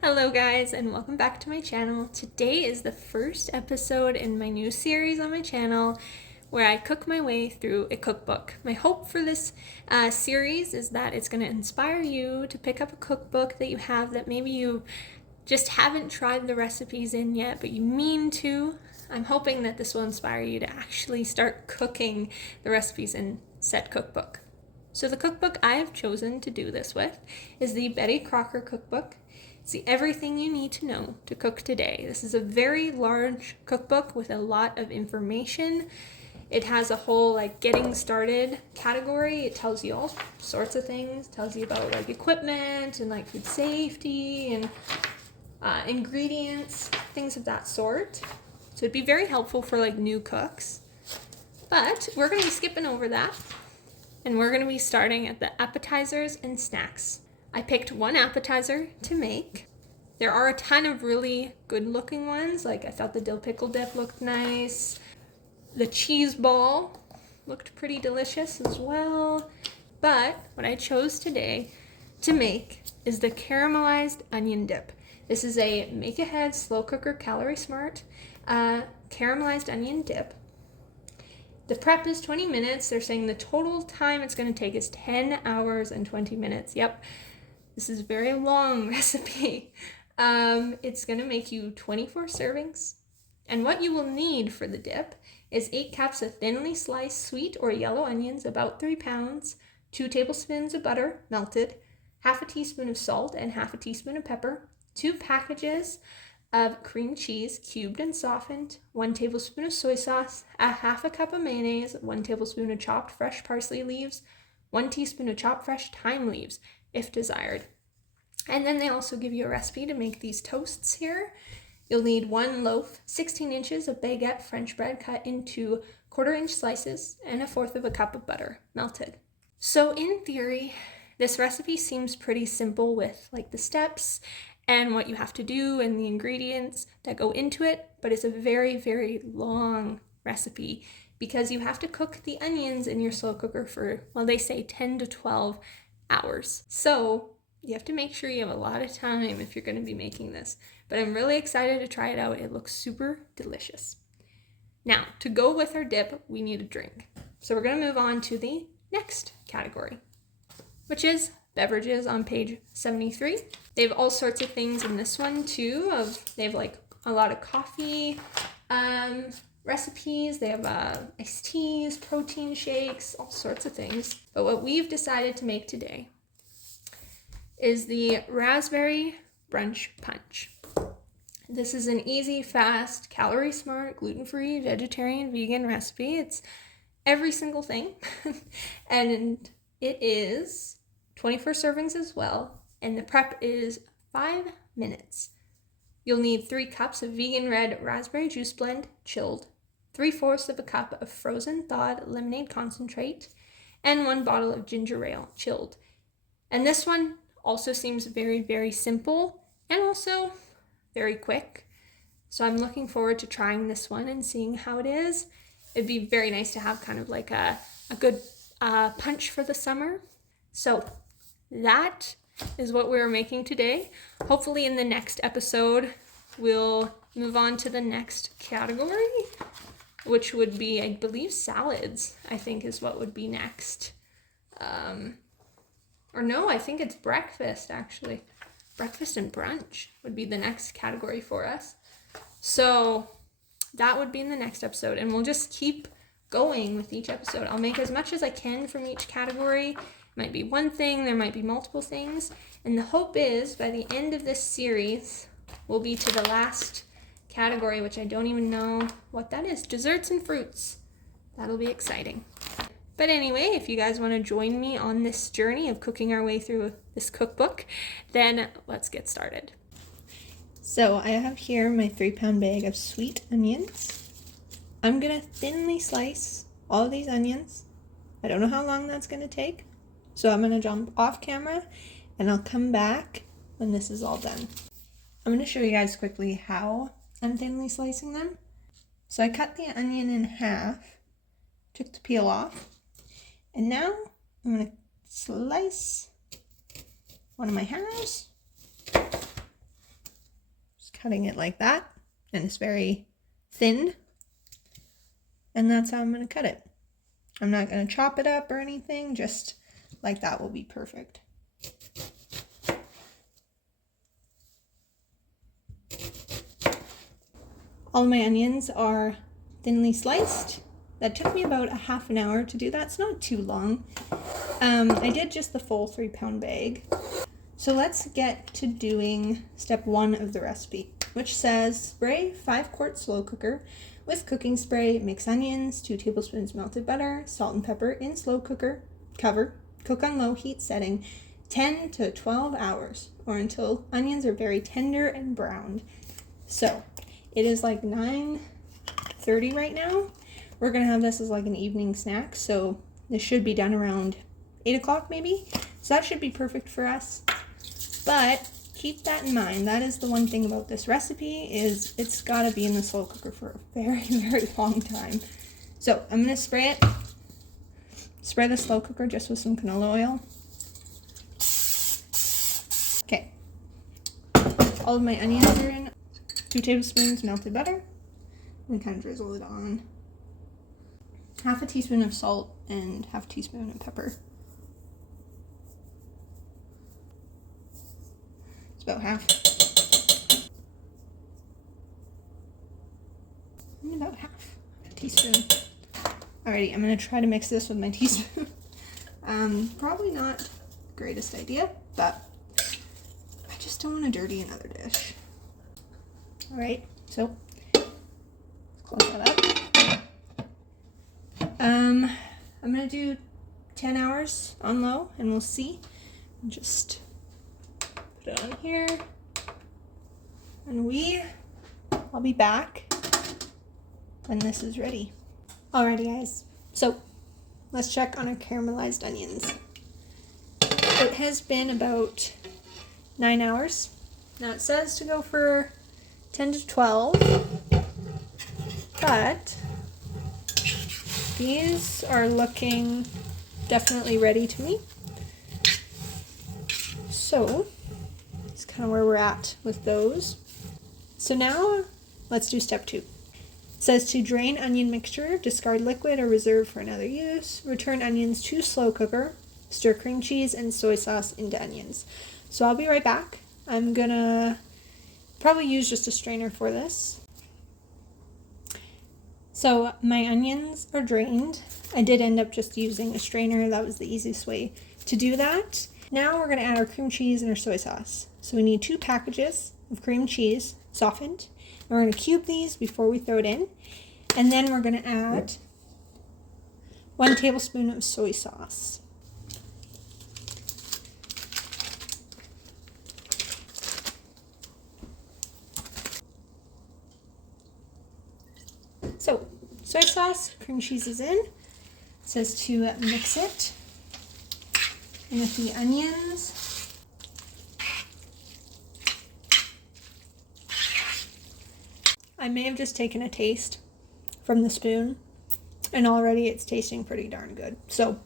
Hello guys, and welcome back to my channel. Today is the first episode in my new series on my channel where I cook my way through a cookbook. My hope for this series is that it's going to inspire you to pick up a cookbook that you have that maybe you just haven't tried the recipes in yet, but you mean to. I'm hoping that this will inspire you to actually start cooking the recipes in said cookbook. So the cookbook I have chosen to do this with is the Betty Crocker cookbook. It's the everything you need to know to cook today. This is a very large cookbook with a lot of information. It has a whole getting started category. It tells you all sorts of things. It tells you about equipment and food safety and ingredients, things of that sort. So it'd be very helpful for new cooks. But we're going to be skipping over that. And we're going to be starting at the appetizers and snacks. I picked one appetizer to make. There are a ton of really good looking ones. I thought the dill pickle dip looked nice. The cheese ball looked pretty delicious as well. But what I chose today to make is the caramelized onion dip. This is a make ahead slow cooker calorie smart caramelized onion dip. The prep is 20 minutes. They're saying the total time it's going to take is 10 hours and 20 minutes. Yep. This is a very long recipe. It's going to make you 24 servings. And what you will need for the dip is 8 cups of thinly sliced sweet or yellow onions, about 3 pounds, 2 tablespoons of butter, melted, half a teaspoon of salt and half a teaspoon of pepper, 2 packages of cream cheese, cubed and softened, 1 tablespoon of soy sauce, a half a cup of mayonnaise, 1 tablespoon of chopped fresh parsley leaves, 1 teaspoon of chopped fresh thyme leaves, if desired. And then they also give you a recipe to make these toasts here. You'll need 1 loaf, 16 inches of baguette French bread cut into 1/4 inch slices, and 1/4 of a cup of butter, melted. So in theory, this recipe seems pretty simple with the steps and what you have to do and the ingredients that go into it, but it's a very, very long recipe because you have to cook the onions in your slow cooker for, well, they say 10 to 12 hours. So you have to make sure you have a lot of time if you're going to be making this. But I'm really excited to try it out. It looks super delicious. Now, to go with our dip, we need a drink. So we're going to move on to the next category, which is beverages on page 73. They have all sorts of things in this one too. They have a lot of coffee recipes. They have iced teas, protein shakes, all sorts of things. But what we've decided to make today is the raspberry brunch punch. This is an easy, fast, calorie smart, gluten-free, vegetarian, vegan recipe. It's every single thing. And it is 24 servings as well. And the prep is 5 minutes. You'll need 3 cups of vegan red raspberry juice blend, chilled, 3/4 of a cup of frozen thawed lemonade concentrate, and 1 bottle of ginger ale, chilled. And this one also seems very, very simple and also very quick. So I'm looking forward to trying this one and seeing how it is. It'd be very nice to have kind of a good punch for the summer. So that is what we're making today. Hopefully in the next episode, we'll move on to the next category, which would be, I believe, salads, I think is what would be next. Or no, I think it's breakfast, actually. Breakfast and brunch would be the next category for us. So that would be in the next episode, and we'll just keep going with each episode. I'll make as much as I can from each category. It might be one thing, there might be multiple things, and the hope is by the end of this series, we'll be to the last category, which I don't even know what that is. Desserts and fruits. That'll be exciting. But anyway, if you guys want to join me on this journey of cooking our way through this cookbook, then let's get started. So I have here my 3-pound bag of sweet onions. I'm going to thinly slice all of these onions. I don't know how long that's going to take. So I'm going to jump off camera and I'll come back when this is all done. I'm going to show you guys quickly how I'm thinly slicing them. So I cut the onion in half, took the peel off. And now I'm going to slice one of my halves cutting it like that, and it's very thin, and that's how I'm going to cut it. I'm not going to chop it up or anything, just like that will be perfect. All my onions are thinly sliced. That took me about a half an hour to do that. It's not too long. I did just the full 3-pound bag. So let's get to doing step 1 of the recipe, which says spray 5-quart slow cooker with cooking spray, mix onions, 2 tablespoons melted butter, salt and pepper in slow cooker, cover, cook on low heat setting 10 to 12 hours or until onions are very tender and browned. So it is like 9:30 right now. We're gonna have this as like an evening snack, so this should be done around 8 o'clock maybe. So that should be perfect for us. But keep that in mind. That is the one thing about this recipe, is it's gotta be in the slow cooker for a very, very long time. So I'm gonna spray it. Spray the slow cooker just with some canola oil. Okay. All of my onions are in. 2 tablespoons melted butter. And kind of drizzle it on. Half a teaspoon of salt and half a teaspoon of pepper. It's about half. And about half a teaspoon. Alrighty, I'm going to try to mix this with my teaspoon. Probably not the greatest idea, but I just don't want to dirty another dish. Alright, so close that up. I'm going to do 10 hours on low, and we'll see. Just put it on here. And I'll be back when this is ready. Alrighty guys, so let's check on our caramelized onions. It has been about 9 hours. Now it says to go for 10 to 12, but these are looking definitely ready to me. So that's kind of where we're at with those. So now let's do step 2. It says to drain onion mixture, discard liquid or reserve for another use, return onions to slow cooker, stir cream cheese and soy sauce into onions. So I'll be right back. I'm gonna probably use just a strainer for this. So my onions are drained. I did end up just using a strainer. That was the easiest way to do that. Now we're going to add our cream cheese and our soy sauce. So we need 2 packages of cream cheese, softened. And we're going to cube these before we throw it in. And then we're going to add 1 tablespoon of soy sauce. So, soy sauce, cream cheese is in. It says to mix it in with the onions. I may have just taken a taste from the spoon, and already it's tasting pretty darn good. So,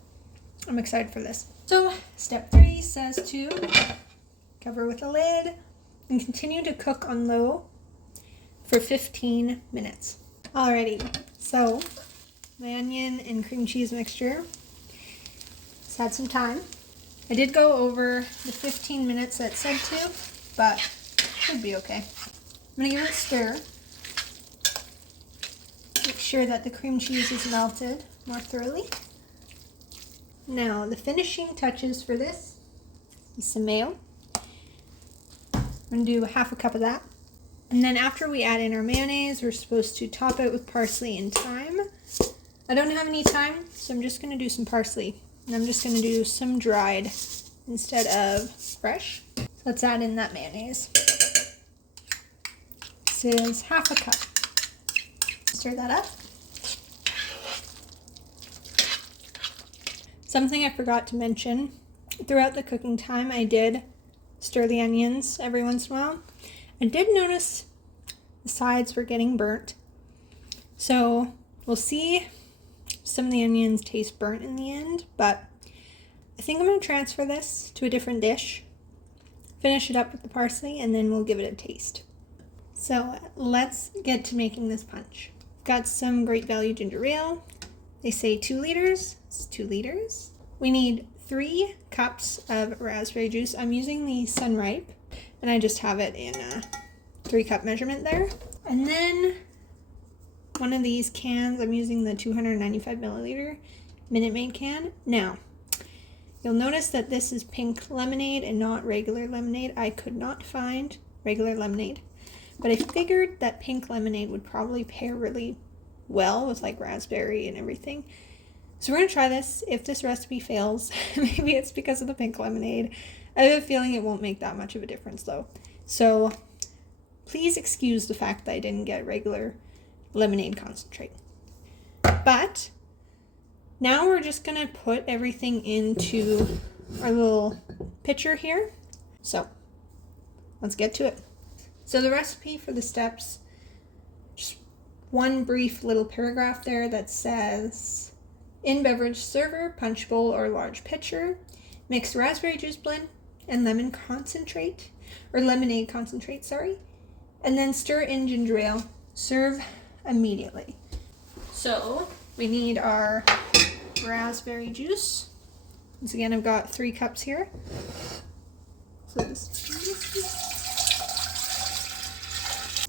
I'm excited for this. So, step 3 says to cover with a lid and continue to cook on low for 15 minutes. Alrighty, so my onion and cream cheese mixture has had some time. I did go over the 15 minutes that it said to, but should be okay. I'm going to give it a stir. Make sure that the cream cheese is melted more thoroughly. Now, the finishing touches for this is some mayo. I'm going to do 1/2 cup of that. And then after we add in our mayonnaise, we're supposed to top it with parsley and thyme. I don't have any thyme, so I'm just going to do some parsley. And I'm just going to do some dried instead of fresh. So let's add in that mayonnaise. This is 1/2 cup. Stir that up. Something I forgot to mention, throughout the cooking time, I did stir the onions every once in a while. I did notice the sides were getting burnt. So we'll see some of the onions taste burnt in the end, but I think I'm going to transfer this to a different dish, finish it up with the parsley, and then we'll give it a taste. So let's get to making this punch. Got some Great Value ginger ale. They say 2 liters. It's 2 liters. We need 3 cups of raspberry juice. I'm using the Sunripe, and I just have it in a 3-cup measurement there. And then one of these cans, I'm using the 295 milliliter Minute Maid can. Now, you'll notice that this is pink lemonade and not regular lemonade. I could not find regular lemonade, but I figured that pink lemonade would probably pair really well with like raspberry and everything. So we're going to try this. If this recipe fails, maybe it's because of the pink lemonade. I have a feeling it won't make that much of a difference though. So please excuse the fact that I didn't get regular lemonade concentrate. But now we're just going to put everything into our little pitcher here. So let's get to it. So the recipe for the steps, just one brief little paragraph there that says, in beverage server, punch bowl, or large pitcher, mix raspberry juice blend and lemonade concentrate, and then stir in ginger ale. Serve immediately. So we need our raspberry juice. Once again, I've got 3 cups here.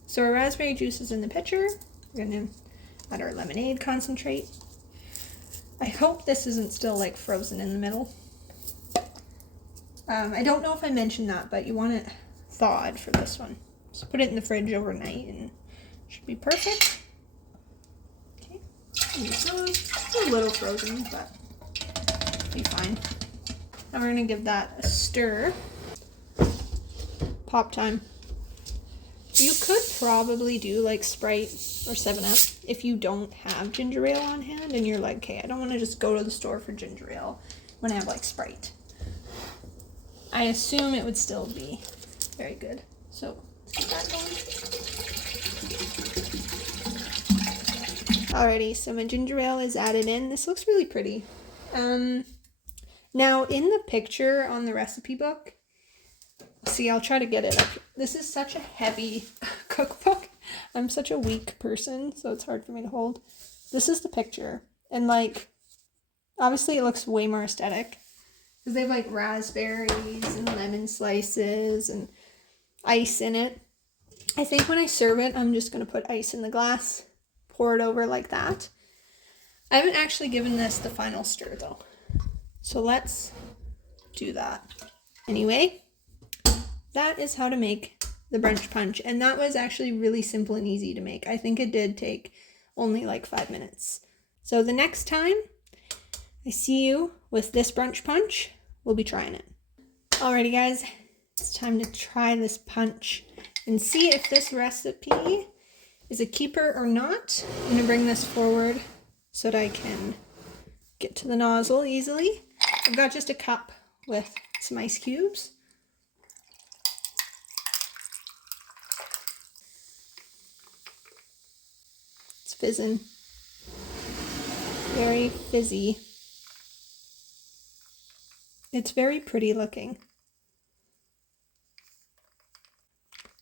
So our raspberry juice is in the pitcher. We're going to add our lemonade concentrate. I hope this isn't still like frozen in the middle. I don't know if I mentioned that, but you want it thawed for this one. So put it in the fridge overnight and it should be perfect. Okay, it's a little frozen, but it'll be fine. Now we're gonna give that a stir. Pop time. You could probably do like Sprite or 7-Up if you don't have ginger ale on hand and you're like, okay, I don't want to just go to the store for ginger ale when I have like Sprite. I assume it would still be very good. So let's get that going. Alrighty, so my ginger ale is added in. This looks really pretty. Now in the picture on the recipe book, see, I'll try to get it up. This is such a heavy cookbook. I'm such a weak person, so it's hard for me to hold. This is the picture. And, like, obviously it looks way more aesthetic. Because they have, like, raspberries and lemon slices and ice in it. I think when I serve it, I'm just going to put ice in the glass. Pour it over like that. I haven't actually given this the final stir, though. So let's do that. Anyway, that is how to make the brunch punch. And that was actually really simple and easy to make. I think it did take only like 5 minutes. So the next time I see you with this brunch punch, we'll be trying it. Alrighty guys, it's time to try this punch and see if this recipe is a keeper or not. I'm gonna bring this forward so that I can get to the nozzle easily. I've got just a cup with some ice cubes. Fizzing. Very fizzy. It's very pretty looking.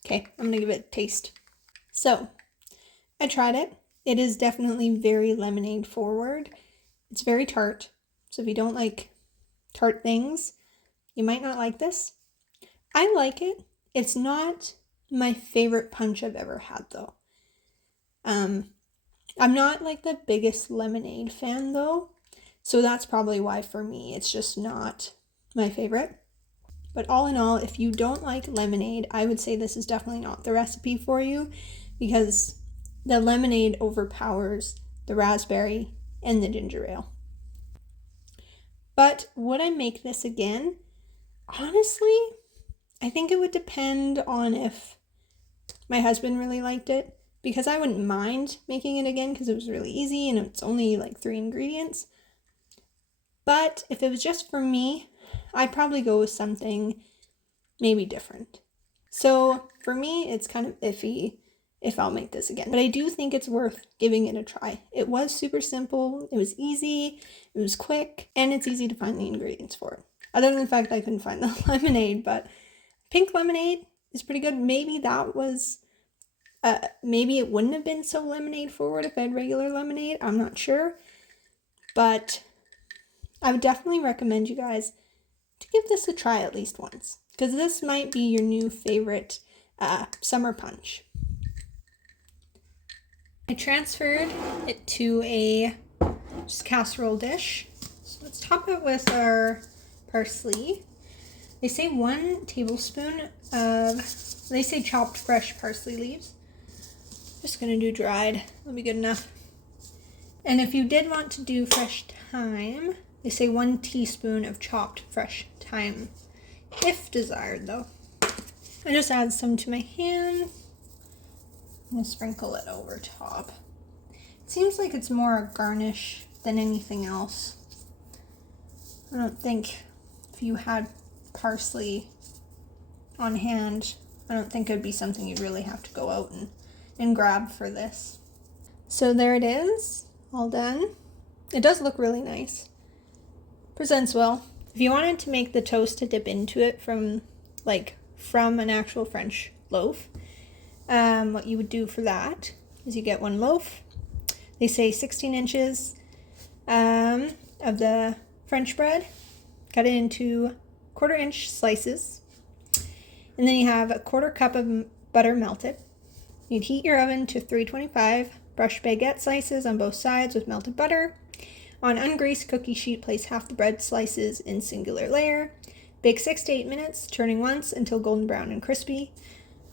Okay, I'm gonna give it a taste. So, I tried it. It is definitely very lemonade forward. It's very tart. So if you don't like tart things, you might not like this. I like it. It's not my favorite punch I've ever had though. I'm not like the biggest lemonade fan though, so that's probably why for me it's just not my favorite. But all in all, if you don't like lemonade, I would say this is definitely not the recipe for you because the lemonade overpowers the raspberry and the ginger ale. But would I make this again? Honestly, I think it would depend on if my husband really liked it. Because I wouldn't mind making it again because it was really easy and it's only like 3 ingredients. But if it was just for me, I'd probably go with something maybe different. So for me, it's kind of iffy if I'll make this again. But I do think it's worth giving it a try. It was super simple, it was easy, it was quick, and it's easy to find the ingredients for it. Other than the fact that I couldn't find the lemonade, but pink lemonade is pretty good. Maybe that was Maybe it wouldn't have been so lemonade forward if I had regular lemonade. I'm not sure. But I would definitely recommend you guys to give this a try at least once, because this might be your new favorite summer punch. I transferred it to a just casserole dish. So let's top it with our parsley. They say 1 tablespoon of, they say chopped fresh parsley leaves. Just gonna do dried, that'll be good enough. And if you did want to do fresh thyme, they say 1 teaspoon of chopped fresh thyme, if desired though. I just add some to my hand and sprinkle it over top. It seems like it's more a garnish than anything else. I don't think if you had parsley on hand, I don't think it would be something you'd really have to go out and grab for this. So there it is, all done. It does look really nice. Presents well. If you wanted to make the toast to dip into it from an actual French loaf, what you would do for that is you get 1 loaf. They say 16 inches of the French bread. Cut it into 1/4 inch slices. And then you have a 1/4 cup of butter melted. You'd heat your oven to 325. Brush baguette slices on both sides with melted butter. On ungreased cookie sheet, place half the bread slices in singular layer. Bake 6 to 8 minutes, turning once until golden brown and crispy.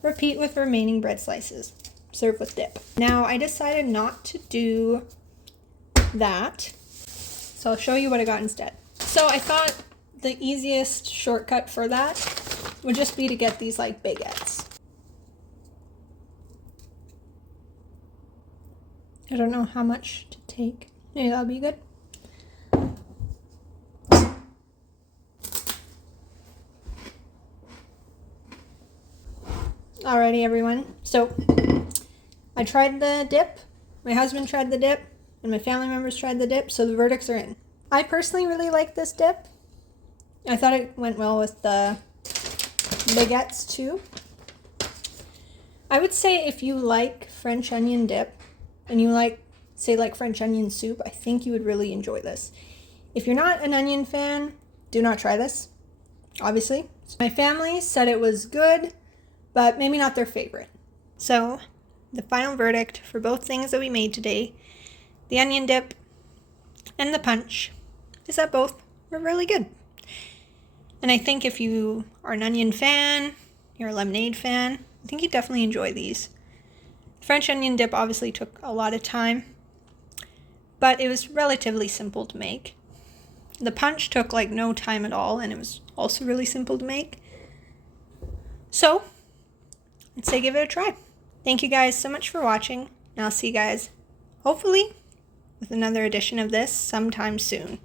Repeat with remaining bread slices. Serve with dip. Now, I decided not to do that, so I'll show you what I got instead. So I thought the easiest shortcut for that would just be to get these baguettes. I don't know how much to take. Maybe that'll be good. Alrighty, everyone. So I tried the dip. My husband tried the dip, and my family members tried the dip. So the verdicts are in. I personally really like this dip. I thought it went well with the baguettes too. I would say if you like French onion dip and you like French onion soup, I think you would really enjoy this. If you're not an onion fan, do not try this, obviously. My family said it was good, but maybe not their favorite. So the final verdict for both things that we made today, the onion dip and the punch, is that both were really good. And I think if you are an onion fan, you're a lemonade fan, I think you'd definitely enjoy these. French onion dip obviously took a lot of time, but it was relatively simple to make. The punch took no time at all, and it was also really simple to make. So I'd say give it a try. Thank you guys so much for watching, and I'll see you guys hopefully with another edition of this sometime soon.